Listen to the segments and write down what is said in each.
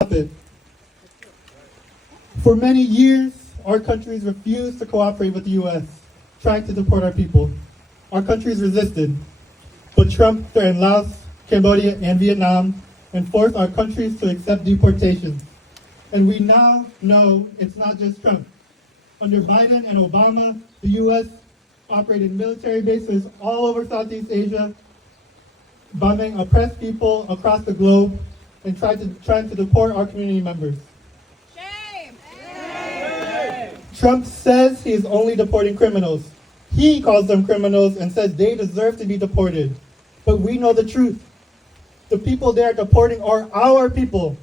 it. For many years, our countries refused to cooperate with the U.S., trying to deport our people. Our countries resisted, but Trump threatened Laos, Cambodia, and Vietnam and forced our countries to accept deportation. And we now know it's not just Trump. Under Biden and Obama, the U.S. operated military bases all over Southeast Asia, bombing oppressed people across the globe and trying to deport our community members. Shame! Trump says he is only deporting criminals. He calls them criminals and says they deserve to be deported. But we know the truth. The people they are deporting are our people.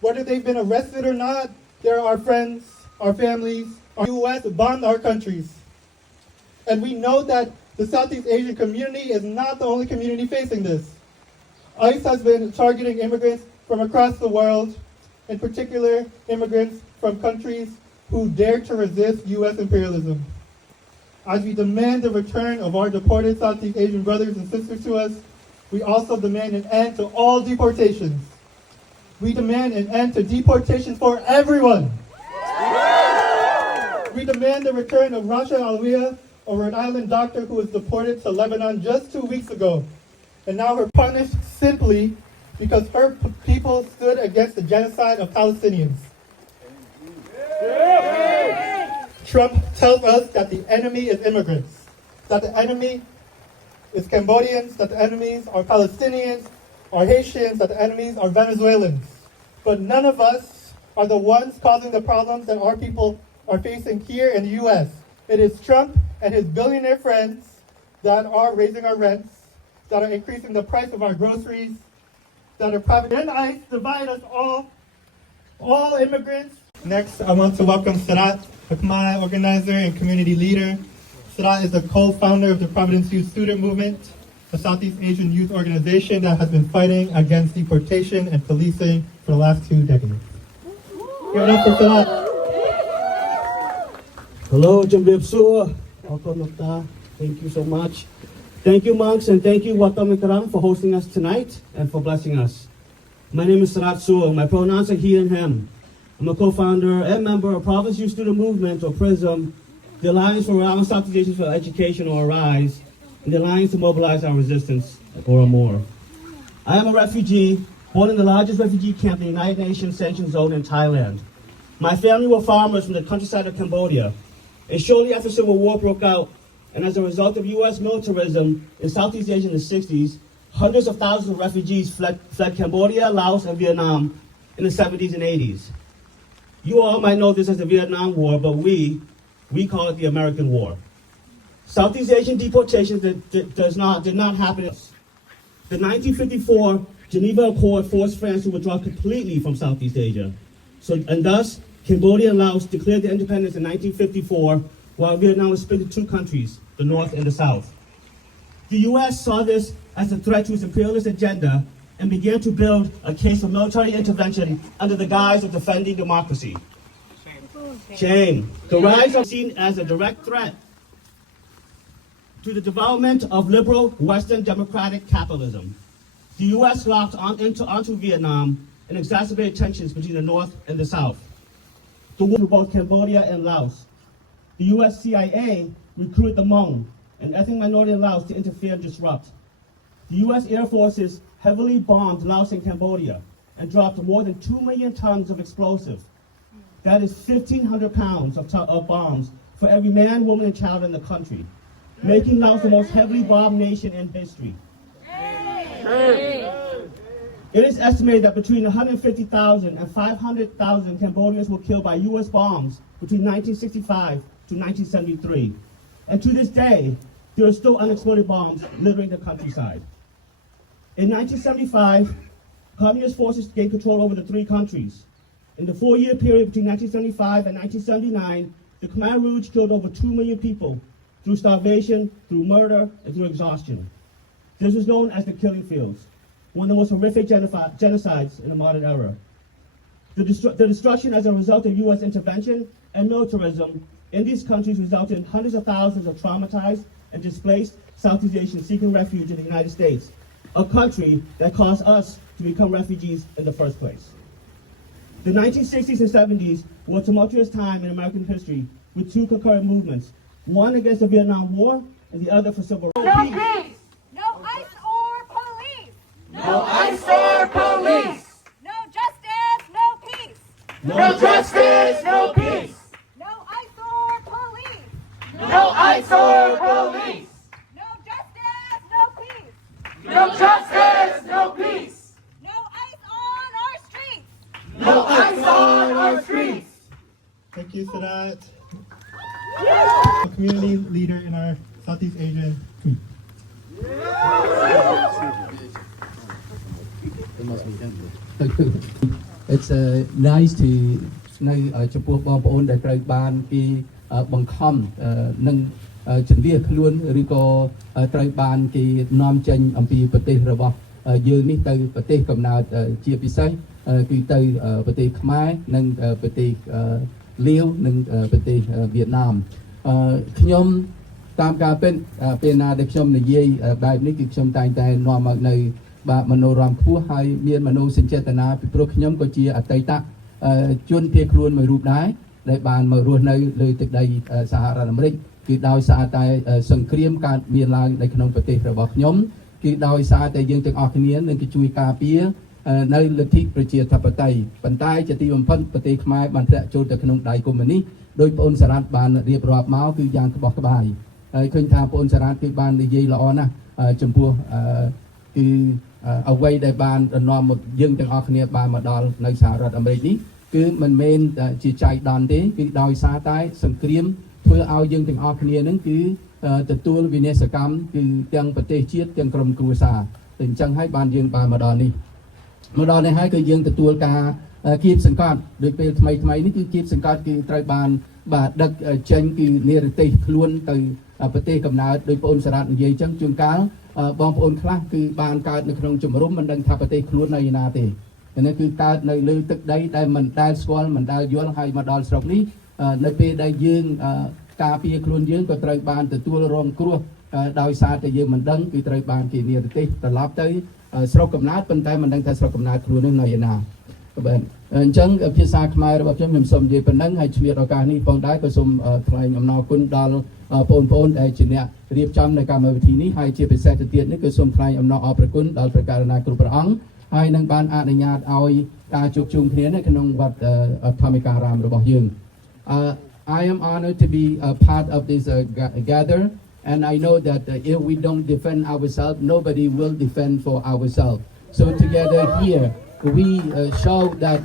Whether they've been arrested or not, they're our friends, our families. Our U.S. bombed our countries. And we know that the Southeast Asian community is not the only community facing this. ICE has been targeting immigrants from across the world, in particular immigrants from countries who dare to resist U.S. imperialism. As we demand the return of our deported Southeast Asian brothers and sisters to us, we also demand an end to all deportations. We demand an end to deportations for everyone. We demand the return of Rasha Alwiya, a Rhode Island doctor who was deported to Lebanon just 2 weeks ago. And now her punished simply because her people stood against the genocide of Palestinians. Trump tells us that the enemy is immigrants, that the enemy is Cambodians, that the enemies are Palestinians, are Haitians, that the enemies are Venezuelans. But none of us are the ones causing the problems that our people are facing here in the U.S. It is Trump and his billionaire friends that are raising our rents, that are increasing the price of our groceries, that are profiting ICE, divide us all immigrants. Next, I want to welcome Sarat, a Khmer organizer and community leader. Sarat is the co-founder of the Providence Youth Student Movement, a Southeast Asian youth organization that has been fighting against deportation and policing for the last 2 decades. Give it up for Sarat. Hello, Jambib Thank you so much. Thank you, monks, and thank you, Watamikaram, for hosting us tonight and for blessing us. My name is Sarat Suo. My pronouns are he and him. I'm a co-founder and member of Province Youth Student Movement, or PRISM, the Alliance for Rhode Island Southeast Asians for Education, or ARISE, and the Alliance to Mobilize Our Resistance, or more. I am a refugee, born in the largest refugee camp in the United Nations sanctioned zone in Thailand. My family were farmers from the countryside of Cambodia. And shortly after Civil War broke out, and as a result of U.S. militarism in Southeast Asia in the 60s, hundreds of thousands of refugees fled Cambodia, Laos, and Vietnam in the 70s and 80s. You all might know this as the Vietnam War, but we call it the American War. Southeast Asian deportations did not happen. The 1954 Geneva Accord forced France to withdraw completely from Southeast Asia. And thus, Cambodia and Laos declared their independence in 1954, while Vietnam was split into 2 countries, the North and the South. The U.S. saw this as a threat to its imperialist agenda and began to build a case for military intervention under the guise of defending democracy. Shame. The rise of seen as a direct threat to the development of liberal Western democratic capitalism. The U.S. locked onto Vietnam and exacerbated tensions between the North and the South. The war to both Cambodia and Laos. The U.S. CIA recruited the Hmong, an ethnic minority in Laos, to interfere and disrupt. The U.S. Air Forces heavily bombed Laos and Cambodia and dropped more than 2 million tons of explosive. That is 1,500 pounds of bombs for every man, woman, and child in the country, making Laos the most heavily bombed nation in history. It is estimated that between 150,000 and 500,000 Cambodians were killed by U.S. bombs between 1965 to 1973. And to this day, there are still unexploded bombs littering the countryside. In 1975, communist forces gained control over the 3 countries. In the 4-year period between 1975 and 1979, the Khmer Rouge killed over 2 million people through starvation, through murder, and through exhaustion. This was known as the Killing Fields, one of the most horrific genocides in the modern era. The destruction as a result of U.S. intervention and militarism in these countries resulted in hundreds of thousands of traumatized and displaced Southeast Asians seeking refuge in the United States, a country that caused us to become refugees in the first place. The 1960s and 70s were a tumultuous time in American history with two concurrent movements, one against the Vietnam War and the other for civil rights. No peace. No ICE or police. No ICE or police. No justice, no peace. No justice, no peace. No ICE or police. No ICE or police. No justice, no peace. No justice, no peace. No ICE on our streets. No ICE on our streets. Thank you, Sadat. A community leader in our Southeast Asian tweet. It's nice to នៅចំពោះបងប្អូនដែលត្រូវបានគេបង្ខំនឹងជំនះខ្លួនឬក៏ត្រូវបានគេនាំចេញអំពីប្រទេសរបស់យើងនេះទៅប្រទេសកំណើតជាពិសេសគឺទៅប្រទេសខ្មែរនិងប្រទេសលាវនិងប្រទេសវៀតណាមខ្ញុំតាមការពិតពេលណាដែលខ្ញុំនិយាយបែបនេះគឺខ្ញុំតែងតែនាំមកនៅបាទមនោរម្យខ្ពស់ហើយមានមនោសញ្ចេតនាពីព្រោះខ្ញុំក៏ជាអតីតជនភៀសខ្លួនមួយរូបដែរដែលបានមករស់នៅលើទឹកដីសហរដ្ឋអាមេរិកគឺដោយសារតែសង្គ្រាមកើតមានឡើងនៅក្នុងប្រទេសរបស់ខ្ញុំគឺដោយសារតែយើងទាំងអស់គ្នានឹងជួយការពារនៅលទ្ធិប្រជាធិបតេយ្យប៉ុន្តែជាទីបំផុតប្រទេសខ្មែរបានធ្លាក់ចូលទៅក្នុងដៃកុម្មុយនីសដោយបងអូនសារ៉ាត់បានរៀបរាប់មកគឺយ៉ាងក្បោះក្បាយហើយឃើញថាបងអូនសារ៉ាត់គឺបាននិយាយល្អណាស់ចំពោះគឺអ្វីដែលបាននាំមកយើងទាំងអស់គ្នាបានមកដល់នៅសហរដ្ឋអាមេរិកនេះគឺមិនមែនជាចៃដន្យទេគឺដោយសារតែសង្គ្រាមធ្វើឲ្យយើងទាំងអស់គ្នានឹងគឺទទួលវិនាសកម្មគឺទាំងប្រទេសជាតិទាំងក្រុមគ្រួសារតែអញ្ចឹងហើយបានយើងបានមកដល់នេះហើយគឺយើងទទួលការគៀបសង្កត់ដោយពេលថ្មីនេះគឺគៀបសង្កត់គឺត្រូវបានបាទដឹកចេញគឺនិរទេសខ្លួនទៅប្រទេសកំណើតដោយបងអូនសារ៉ាត់និយាយអញ្ចឹងជួនកាលបងប្អូនខ្លះគឺបានកើតនៅក្នុងជំរំមិនដឹងថាប្រទេសខ្លួននៅណាទេនេះគឺកើតនៅលើទឹកដីដែលមិនដែលស្គាល់មិនដែលយល់ហើយមកដល់ស្រុកនេះនៅពេលដែលយើងការពារខ្លួនយើងក៏ត្រូវបានទទួលរងគ្រោះដោយសារតែយើងមិនដឹងគឺត្រូវបានគេនិរទេសត្រឡប់ទៅស្រុកកំណើតប៉ុន្តែមិនដឹងថាស្រុកកំណើតខ្លួននេះនៅឯណាបាទអញ្ចឹងភាសាខ្មែររបស់ខ្ញុំសូមនិយាយប៉ុណ្ណឹងហើយឆ្លៀតឱកាសនេះផងដែរក៏សូមថ្លែងអំណរគុណដល់បងប្អូនដែលជាអ្នករៀបចំនៅកម្មវិធីនេះហើយជាពិសេសទៅទៀតនេះគឺសូមថ្លែងអំណរអរគុណដល់ព្រះករុណាគ្រប់ព្រះអង្គហើយនឹងបានអនុញ្ញាតឲ្យការជួបជុំគ្នានៅក្នុងវត្តធម្មការ៉ាមរបស់យើង I am honored to be a part of this gather and I know that if we don't defend ourselves nobody will defend for ourselves so together here we show that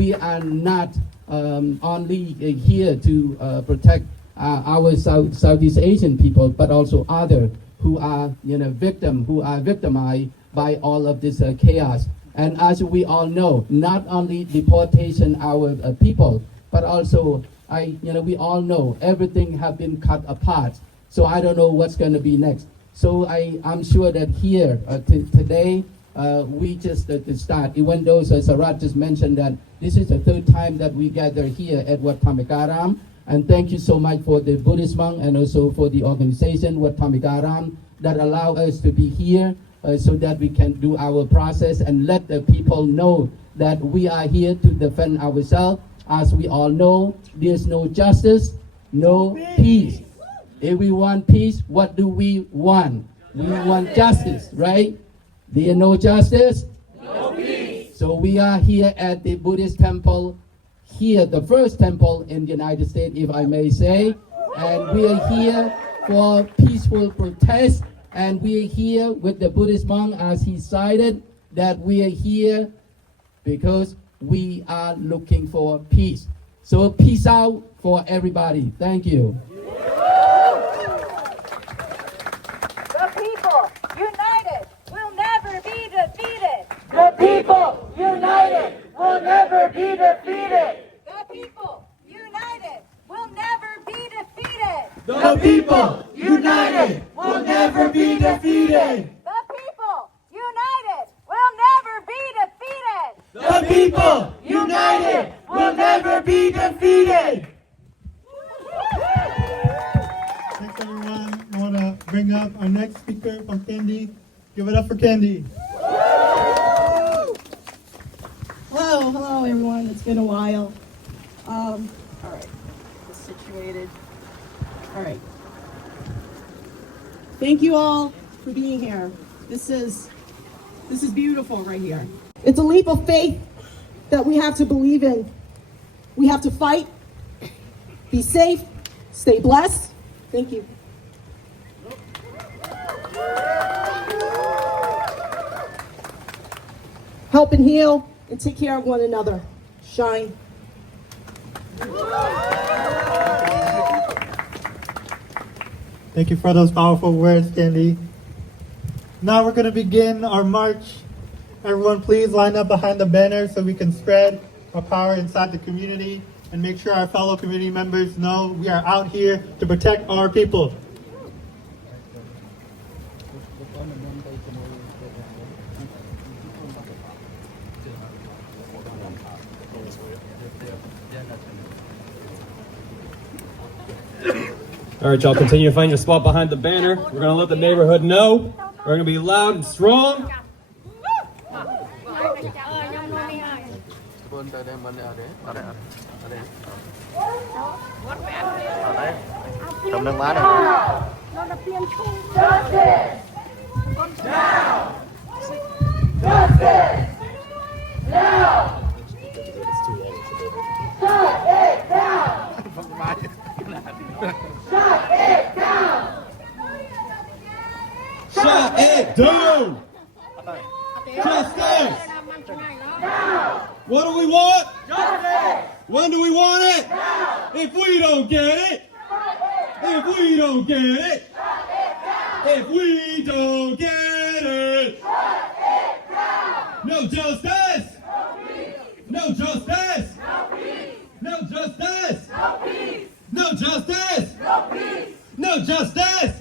we are not only here to protect our Southeast Asian people but also other who are victimized by all of this chaos and as we all know not only deportation our people but also we all know everything have been cut apart so I don't know what's going to be next so I'm sure that here today we just start even though Sarat just mentioned that this is the third time that we gather here at Wat Thamikaram and thank you so much for the Buddhist monk and also for the organization Wat Thamikaram that allow us to be here so that we can do our process and let the people know that we are here to defend ourselves as we all know there's no justice no peace if we want peace what do we want we want justice right there no justice No peace. so we are here at the Buddhist temple here the first temple in the United States if I may say and we are here for peaceful protest and we are here with the Buddhist monk as he cited that we are here because we are looking for peace so peace out for everybody thank you The people united will never be defeated. The people united will never be defeated. The people united will never be defeated. The people united will never be defeated. The people united will never be defeated. The people united will never be defeated. Thanks, everyone. I want to bring up our next speaker from Candy. Give it up for Candy. Hello, hello everyone. It's been a while. All right, just situated. All right. Thank you all for being here. This is beautiful right here. It's a leap of faith that we have to believe in. We have to fight, be safe, stay blessed. Thank you. Help and heal and take care of one another. Shine. Thank you for those powerful words, Candy. Now we're going to begin our march. Everyone, please line up behind the banner so we can spread our power inside the community and make sure our fellow community members know we are out here to protect our people. All right, y'all, continue to find your spot behind the banner. We're going to let the neighborhood know. We're going to be loud and strong. Shut it down! Justice! What do we want? Justice! When do we want it? Now! If we don't get it, if we don't get it, if we don't get it, no justice! No justice! No justice! No justice! No justice!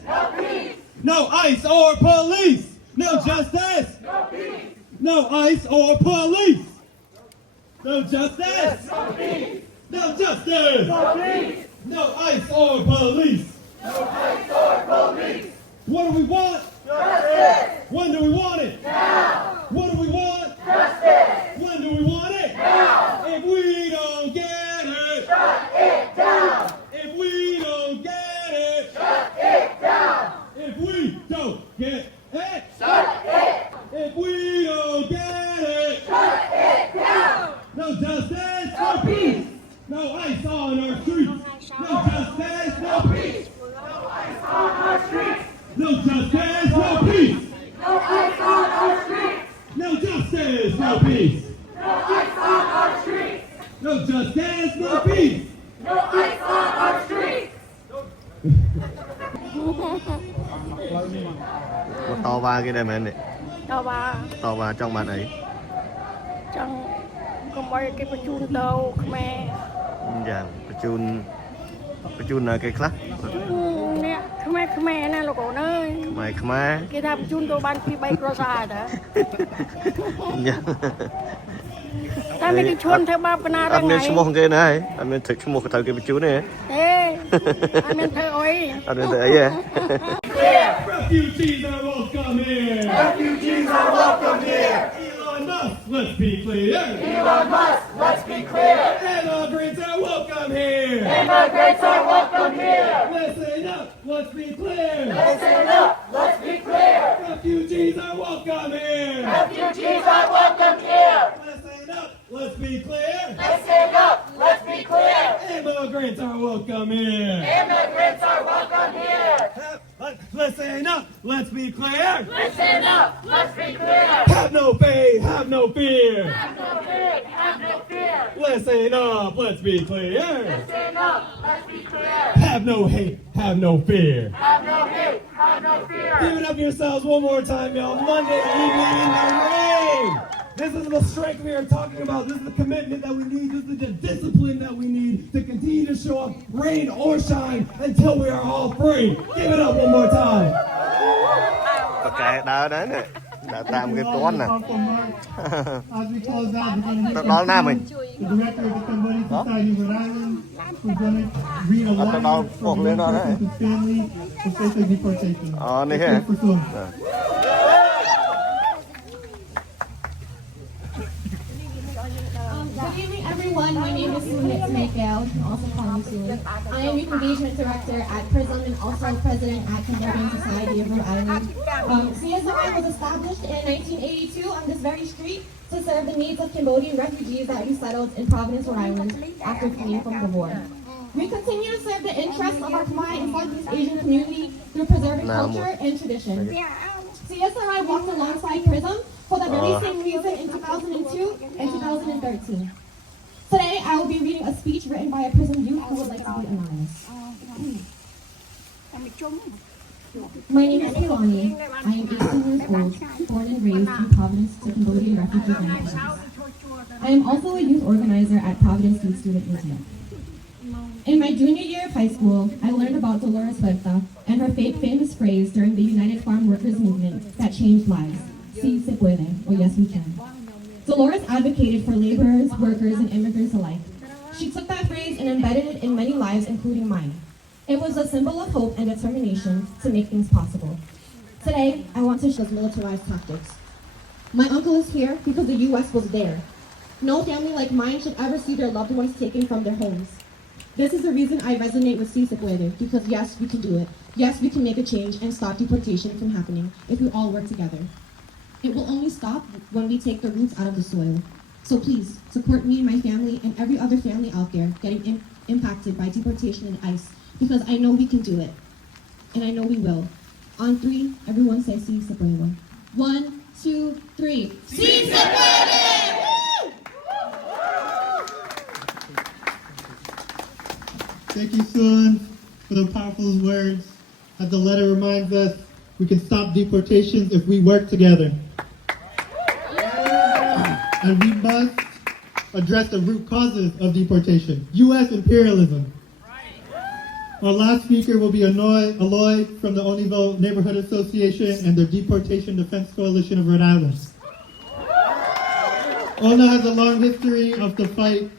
No ICE or police! No justice! No ICE or police! No justice! No justice! No ICE or police! What do we want? Justice! When do we want it? Now! What do we want? Justice! When do we want it? Now! If we don't get it, shut it down! If we don't get it, shut it down! If we don't get it, shut it! If we don't get it, shut it down! No justice, no peace! No ICE on our streets! No justice, no peace! No ICE on our streets! No justice, no peace! No ICE on our streets! No justice, no peace! No ICE on our streets! No justice, no peace! No ICE on our streets! To ba cái này mà anh này. តវ៉ា To ba trong bạn ấy. ចង់កុំឲ្យគេបញ្ជូនទៅខ្មែរ Dạ, cái chun là cái khác. អ្នកខ្មែរណាលោកអូនអើយ Mày khmer. គេថាបញ្ជូនទៅបានពី3គ្រួសារតើ Dạ. តែមានគេឈួនធ្វើបាបកណាដល់ Anh ថ្ងៃ nên mua cái này, anh nên thực mua cái thằng cái chun này. ទេអត់មានធ្វើអុយ Anh nên thấy à? Refugees are welcome here! Refugees are welcome here. Elon Musk, let's be clear! Elon Musk, let's be clear. Immigrants are welcome here! Immigrants are welcome here. Listen up, let's be clear! Listen up, let's be clear. Refugees are welcome here! Refugees are welcome here. Listen up, let's be clear! Listen up, let's be clear. Immigrants are welcome here! Immigrants are welcome here. Listen up, let's be clear! Listen up, let's be clear. Have no faith, have no fear! Have no fear, have no fear. Listen up, let's be clear! Listen up, let's be clear. Have no hate, have no fear! Have no hate, have no fear. Give it up yourselves one more time, y'all. Monday evening in the rain! This is the strength we are talking about. This is the commitment that we need. This is the discipline that we need to continue to show up, rain or shine, until we are all free. Give it up one more time. Okay, đó đấy nè. Đã tạm cái con nè. As we close out, we're going to Đó đó Nam mình. the director of the Cambodian Society of Rhode Island, who's going to read a Đó line đó from buộc the lên đó đấy. his family who faces deportation. Này Pray ha. for soon. everyone, my name is Sunit Mayfield, you can also call me Sue. I am Youth Engagement Director at PRISM and also President at Cambodian Society of Rhode Island. CSOI was established in 1982 on this very street to serve the needs of Cambodian refugees that resettled in Providence, Rhode Island after fleeing from the war. We continue to serve the interests of our Khmer and Southeast Asian community through preserving culture and tradition. CSOI walked alongside PRISM for the very same reason in 2002 and 2013. Today, I will be reading a speech written by a PRISM youth who would like to be anonymous. My name is Hilani. I am 18 years old, born and raised in Providence to Cambodian refugees and immigrants. I am also a youth organizer at Providence Youth Student Museum. In my junior year of high school, I learned about Dolores Huerta and her famous phrase during the United Farm Workers movement that changed lives, "Si se puede," or "Yes we can." Dolores advocated for laborers, workers, and immigrants alike. She took that phrase and embedded it in many lives, including mine. It was a symbol of hope and determination to make things possible. Today, I want to show militarized tactics. My uncle is here because the U.S. was there. No family like mine should ever see their loved ones taken from their homes. This is the reason I resonate with Si se puede, because yes, we can do it. Yes, we can make a change and stop deportation from happening if we all work together. It will only stop when we take the roots out of the soil. So please, support me and my family and every other family out there getting impacted by deportation and ICE, because I know we can do it. And I know we will. On 3, everyone say Si se puede. 1, 2, 3. Si se puede! Thank you, Sun, for the powerful words. As the letter reminds us, we can stop deportations if we work together. And we must address the root causes of deportation, U.S. imperialism. Our last speaker will be Aloy from the Onivo Neighborhood Association and the Deportation Defense Coalition of Rhode Island. Ona has a long history of the fight